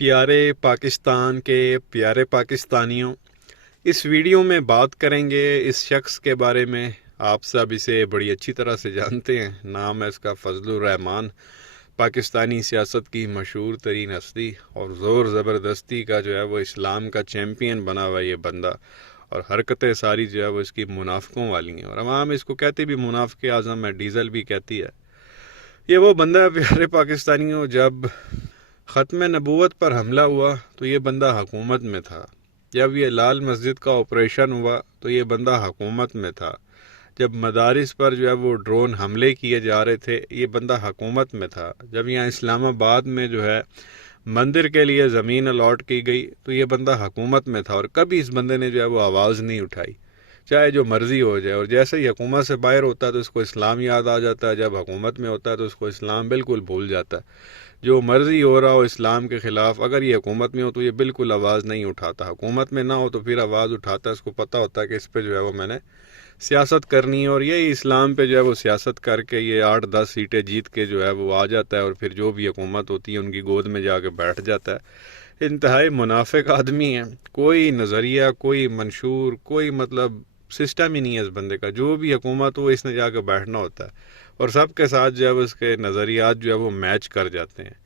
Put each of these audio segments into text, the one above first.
प्यारे पाकिस्तान के प्यारे पाकिस्तानियों, इस वीडियो में बात करेंगे इस शख्स के बारे में। आप सब इसे बड़ी अच्छी तरह से जानते हैं। नाम है इसका फजलुर रहमान। पाकिस्तानी सियासत की मशहूर तरीन हस्ती और ज़ोर ज़बरदस्ती का जो है वो इस्लाम का चैम्पियन बना हुआ ये बंदा, और हरकतें सारी जो है वो इसकी मुनाफिकों वाली हैं, और अवाम इसको कहती भी मुनाफिक आज़म है, डीज़ल भी कहती है। ये वो बंदा है प्यारे पाकिस्तानियों, जब ख़त्म नबूवत पर हमला हुआ तो ये बंदा हुकूमत में था। जब ये लाल मस्जिद का ऑपरेशन हुआ तो ये बंदा हुकूमत में था। जब मदारिस पर जो है वो ड्रोन हमले किए जा रहे थे, ये बंदा हुकूमत में था। जब यहाँ इस्लामाबाद में जो है मंदिर के लिए ज़मीन अलॉट की गई तो ये बंदा हुकूमत में था, और कभी इस बंदे ने जो है वो आवाज़ नहीं उठाई, चाहे जो मर्ज़ी हो जाए। और जैसे ही हुकूमत से बाहर होता है तो इसको इस्लाम याद आ जाता है, जब हुकूमत में होता है तो इसको इस्लाम बिल्कुल भूल जाता है। जो मर्ज़ी हो रहा हो इस्लाम के ख़िलाफ़, अगर ये हुकूमत में हो तो ये बिल्कुल आवाज़ नहीं उठाता। हुकूमत में ना हो तो फिर आवाज़ उठाता है। इसको पता होता है कि इस पे जो है वो मैंने सियासत करनी है, और यही इस्लाम पे जो है वो सियासत करके ये 8-10 सीटें जीत के जो है वो आ जाता है, और फिर जो भी हुकूमत होती है उनकी गोद में जाके बैठ जाता है। इंतहाई मुनाफिक आदमी है। कोई नज़रिया, कोई मंशूर, कोई मतलब सिस्टम ही नहीं है इस बंदे का। जो भी हुकूमत हो इसने जाके बैठना होता है, और सबके साथ जो है वो इसके नज़रियात जो है वो मैच कर जाते हैं।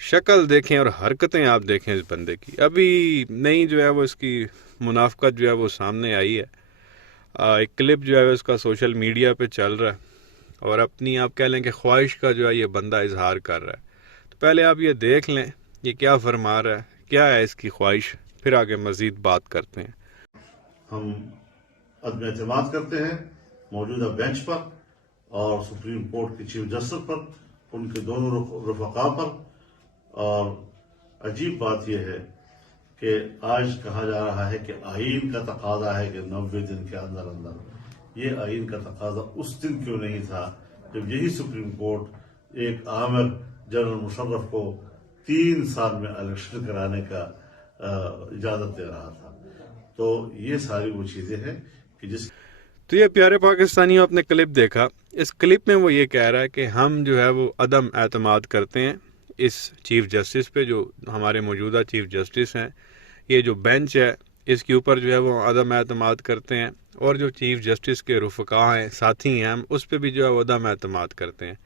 शक्ल देखें और हरकतें आप देखें इस बंदे की। अभी नई जो है वो इसकी मुनाफिकत जो है वो सामने आई है। एक क्लिप जो है इसका सोशल मीडिया पे चल रहा है, और अपनी आप कह लें कि ख्वाहिश का जो है ये बंदा इजहार कर रहा है। तो पहले आप ये देख लें ये क्या फरमा रहा है, क्या है इसकी ख्वाहिश, फिर आगे मज़ीद बात करते हैं। हम अदम एतमाद करते हैं मौजूदा बेंच पर और सुप्रीम कोर्ट के चीफ जस्टिस पर, उनके दोनों रफका पर। और अजीब बात यह है कि आज कहा जा रहा है कि आइन का तकाजा है कि 90 दिन के अंदर अंदर। ये आइन का तकाजा उस दिन क्यों नहीं था जब यही सुप्रीम कोर्ट एक आमिर जनरल मुशर्रफ को 3 साल में इलेक्शन कराने का इजाजत दे रहा था। तो ये सारी वो चीजें हैं कि जिस तो ये प्यारे पाकिस्तानियों, आपने क्लिप देखा। इस क्लिप में वो ये कह रहा है कि हम जो है वो अदम एतमाद करते हैं इस चीफ जस्टिस पे, जो हमारे मौजूदा चीफ जस्टिस हैं। ये जो बेंच है इसके ऊपर जो है वो अदम एतमाद करते हैं, और जो चीफ जस्टिस के रुफ़का हैं, साथी हैं, हम उस पर भी जो है वो अदम एतमाद करते हैं।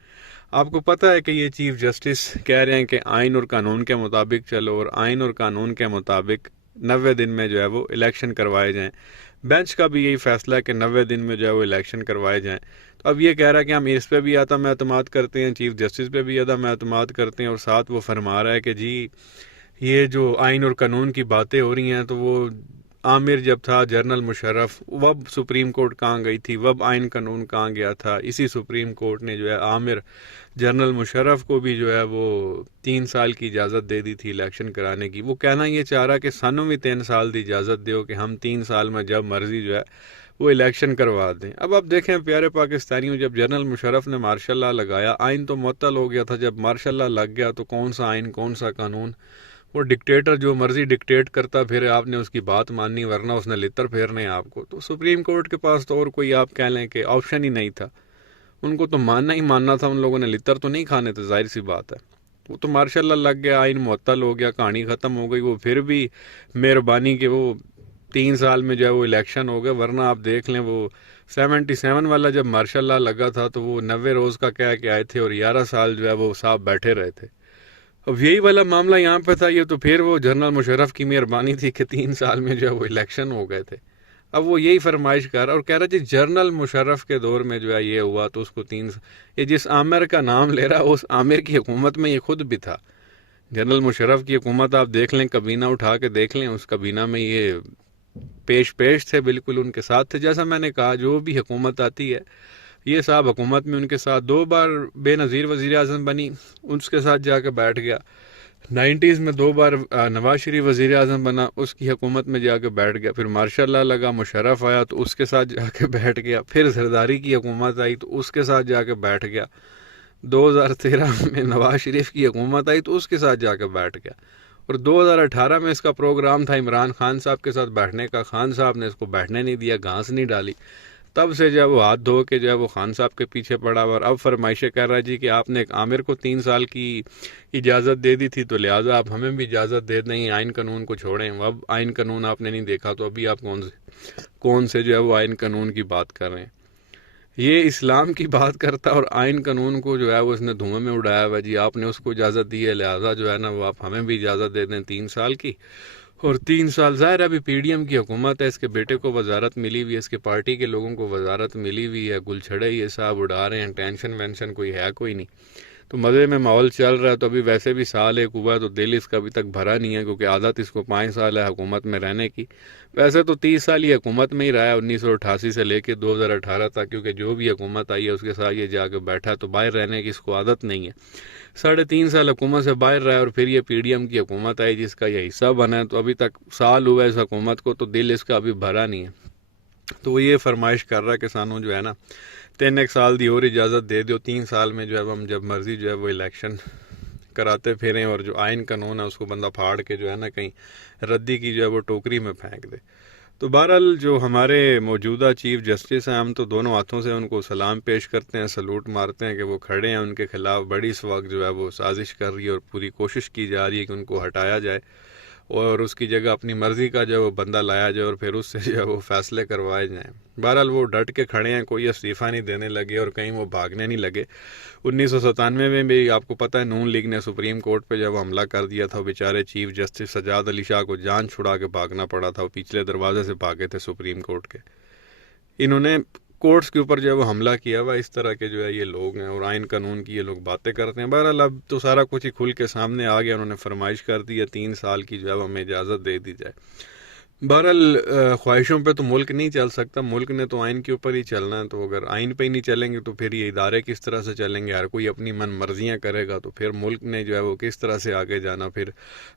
आपको पता है कि ये चीफ जस्टिस कह रहे हैं कि आइन और कानून के मुताबिक चलो, और आइन और कानून के मुताबिक 90 दिन में जो है वो इलेक्शन करवाए जाएँ। बेंच का भी यही फैसला है कि 90 दिन में जो है वो इलेक्शन करवाए जाएँ। तो अब ये कह रहा है कि हम इस पे भी अदम एतमाद करते हैं, चीफ जस्टिस पे भी अदम एतमाद करते हैं, और साथ वो फरमा रहा है कि जी ये जो आइन और कानून की बातें हो रही हैं, तो वो आमिर जब था जनरल मुशर्रफ, वब सुप्रीम कोर्ट कहाँ गई थी, वब आइन कानून कहाँ गया था। इसी सुप्रीम कोर्ट ने जो है आमिर जनरल मुशर्रफ को भी जो है वो 3 साल की इजाज़त दे दी थी इलेक्शन कराने की। वो कहना ये चाह रहा कि सानू भी 3 साल की इजाज़त दो कि हम 3 साल में जब मर्जी जो है वो इलेक्शन करवा दें। अब आप देखें प्यारे पाकिस्तानियों, जब जनरल मुशर्रफ ने मार्शल लॉ लगाया, आइन तो मुअत्तल हो गया था। जब मार्शल लॉ लग गया तो कौन सा आइन, कौन सा कानून। वो डिक्टेटर जो मर्जी डिक्टेट करता फिर आपने उसकी बात माननी, वरना उसने लितर फेरने आपको। तो सुप्रीम कोर्ट के पास तो और कोई आप कह लें कि ऑप्शन ही नहीं था। उनको तो मानना ही मानना था। उन लोगों ने लितर तो नहीं खाने थे, जाहिर सी बात है। वो तो मार्शल लॉ लग गया, आइन मुअत्तल हो गया, कहानी ख़त्म हो गई। वो फिर भी मेहरबानी के वो 3 साल में जो है वो इलेक्शन हो गए, वरना आप देख लें वो 77 वाला जब मार्शल लॉ लगा था तो वो 90 रोज़ का कह के आए थे, और 11 साल जो है वो साहब बैठे रहे थे। अब यही वाला मामला यहाँ पे था। ये तो फिर वो जनरल मुशर्रफ की मेहरबानी थी कि 3 साल में जो है वो इलेक्शन हो गए थे। अब वो यही फरमाइश कर रहा, और कह रहा जी जनरल मुशर्रफ के दौर में जो है ये हुआ तो उसको 3। ये जिस आमिर का नाम ले रहा उस आमिर की हुकूमत में ये खुद भी था। जनरल मुशर्रफ की हुकूमत आप देख लें, कबीना उठा के देख लें, उस कबीना में ये पेश थे, बिल्कुल उनके साथ थे। जैसा मैंने कहा, जो भी हुकूमत आती है ये साहब हुकूमत में उनके साथ 2 बार बेनज़ीर वज़ीर आज़म बनी, उसके साथ जाकर बैठ गया। 90s में 2 बार नवाज शरीफ वज़ीर आज़म बना, उसकी हुकूमत में जाकर बैठ गया। फिर मार्शल लॉ लगा, मुशर्रफ आया तो उसके साथ जाके बैठ गया। फिर जरदारी की हुकूमत आई तो उसके साथ जाके बैठ गया। 2013 में नवाज शरीफ की हुकूमत आई तो उसके साथ जाकर बैठ गया। और 2018 में इसका प्रोग्राम था इमरान खान साहब के साथ बैठने का। खान साहब ने इसको बैठने नहीं दिया, घास नहीं डाली। तब से जो है वो हाथ धो के जो है वो खान साहब के पीछे पड़ा हुआ, और अब फरमाइशें कर रहा है जी कि आपने एक आमिर को 3 साल की इजाज़त दे दी थी तो लिहाजा आप हमें भी इजाज़त दे दें, आइन कानून को छोड़ें। अब आइन कानून आपने नहीं देखा तो अभी आप कौन से जो है वो आइन कानून की बात कर रहे हैं। ये इस्लाम की बात करता है और आइन कानून को जो है वो इसने धुएं में उड़ाया हुआ जी, आपने उसको इजाज़त दी है लिहाजा जो है ना वो आप हमें भी इजाज़त दे दें 3 साल की। और 3 साल ज़ाहिर है अभी पीडीएम की हुकूमत है, इसके बेटे को वजारत मिली हुई है, इसके पार्टी के लोगों को वजारत मिली हुई है, गुलछड़े ये साहब उड़ा रहे हैं, टेंशन वेंशन कोई है कोई नहीं, तो मज़े में माहौल चल रहा है। तो अभी वैसे भी साल एक हुआ है तो दिल इसका अभी तक भरा नहीं है, क्योंकि आदत इसको 5 साल है हुकूमत में रहने की। वैसे तो 30 साल ही हुकूमत में ही रहा है, 1988 से लेके 2018 तक, क्योंकि जो भी हुकूमत आई है उसके साथ ये जाके बैठा है, तो बाहर रहने की इसको आदत नहीं है। 3.5 साल हुकूमत से बाहर रहा है और फिर ये पीडीएम की हुकूमत आई जिसका ये हिस्सा बना है, तो अभी तक साल हुआ है इस हुकूमत को, तो दिल इसका अभी भरा नहीं है। तो वो ये फरमाइश कर रहा है कि सानू जो है ना 3 साल दी और इजाज़त दे दो, 3 साल में जो है हम जब मर्जी जो है वो इलेक्शन कराते फिरें, और जो आइन कानून है उसको बंदा फाड़ के जो है ना कहीं रद्दी की जो है वो टोकरी में फेंक दे। तो बहरहाल जो हमारे मौजूदा चीफ जस्टिस हैं, हम तो दोनों हाथों से उनको सलाम पेश करते हैं, सलूट मारते हैं कि वो खड़े हैं, उनके खिलाफ बड़ी इस वक्त जो है वो साजिश कर रही है और पूरी कोशिश की जा रही है कि उनको हटाया जाए और उसकी जगह अपनी मर्ज़ी का जो है वो बंदा लाया जाए और फिर उससे जो है वो फैसले करवाए जाएँ। बहरहाल वो डट के खड़े हैं, कोई इस्तीफ़ा नहीं देने लगे और कहीं वो भागने नहीं लगे। 1997 में भी आपको पता है नून लीग ने सुप्रीम कोर्ट पे जब हमला कर दिया था, बेचारे चीफ जस्टिस सजाद अली शाह को जान छुड़ा के भागना पड़ा था, वो पिछले दरवाजे से भागे थे सुप्रीम कोर्ट के। इन्होंने कोर्ट्स के ऊपर जो है वो हमला किया हुआ, इस तरह के जो है ये लोग हैं और आइन कानून की ये लोग बातें करते हैं। बहरहाल अब तो सारा कुछ ही खुल के सामने आ गया, उन्होंने फरमाइश कर दी है 3 साल की जो है हमें इजाज़त दे दी जाए। बहरहाल ख्वाहिशों पे तो मुल्क नहीं चल सकता, मुल्क ने तो आइन के ऊपर ही चलना है, तो अगर आइन पे ही नहीं चलेंगे तो फिर ये इदारे किस तरह से चलेंगे, हर कोई अपनी मन मर्जियाँ करेगा तो फिर मुल्क ने जो है वो किस तरह से आगे जाना, फिर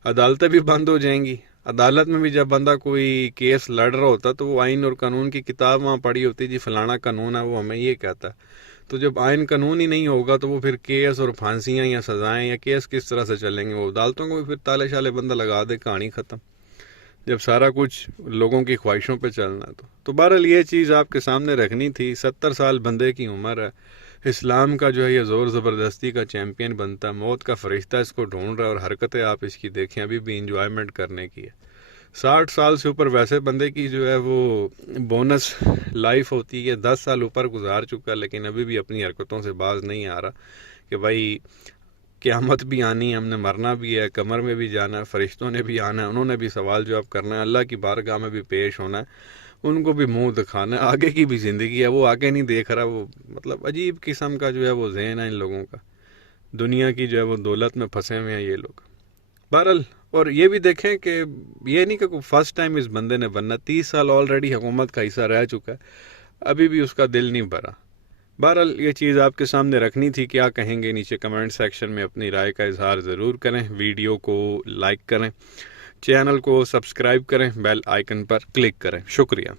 अदालतें भी बंद हो जाएंगी। अदालत में भी जब बंदा कोई केस लड़ रहा होता तो वो आइन और कानून की किताब वहाँ पढ़ी होती, जी फलाना कानून है वो हमें ये कहता है। तो जब आइन कानून ही नहीं होगा तो वो फिर केस और फांसियाँ या सज़ाएँ या केस किस तरह से चलेंगे, वो अदालतों को भी फिर ताले शाले बंदा लगा दे, कहानी ख़त्म, जब सारा कुछ लोगों की ख्वाहिशों पे चलना है। तो बहरहाल ये चीज़ आपके सामने रखनी थी। 70 साल बंदे की उम्र है, इस्लाम का जो है ये ज़ोर ज़बरदस्ती का चैम्पियन बनता है, मौत का फरिश्ता इसको ढूंढ रहा है और हरकतें आप इसकी देखें अभी भी इंजॉयमेंट करने की है। 60 साल से ऊपर वैसे बंदे की जो है वो बोनस लाइफ होती है, 10 साल ऊपर गुजार चुका लेकिन अभी भी अपनी हरकतों से बाज नहीं आ रहा कि भाई क़यामत भी आनी है, हमने मरना भी है, कमर में भी जाना है, फरिश्तों ने भी आना है, उन्होंने भी सवाल जवाब करना है, अल्लाह की बारगाह में भी पेश होना है, उनको भी मुंह दिखाना है, आगे की भी ज़िंदगी है, वो आगे नहीं देख रहा। वो मतलब अजीब किस्म का जो है वो ज़हन है इन लोगों का, दुनिया की जो है वो दौलत में फंसे हुए हैं ये लोग। बहरहाल और ये भी देखें कि ये नहीं कि फर्स्ट टाइम इस बंदे ने बनना, 30 साल ऑलरेडी हुकूमत का हिस्सा रह चुका है, अभी भी उसका दिल नहीं भरा। बहरहाल ये चीज़ आपके सामने रखनी थी, क्या कहेंगे नीचे कमेंट सेक्शन में अपनी राय का इजहार ज़रूर करें, वीडियो को लाइक करें, चैनल को सब्सक्राइब करें, बेल आइकन पर क्लिक करें। शुक्रिया।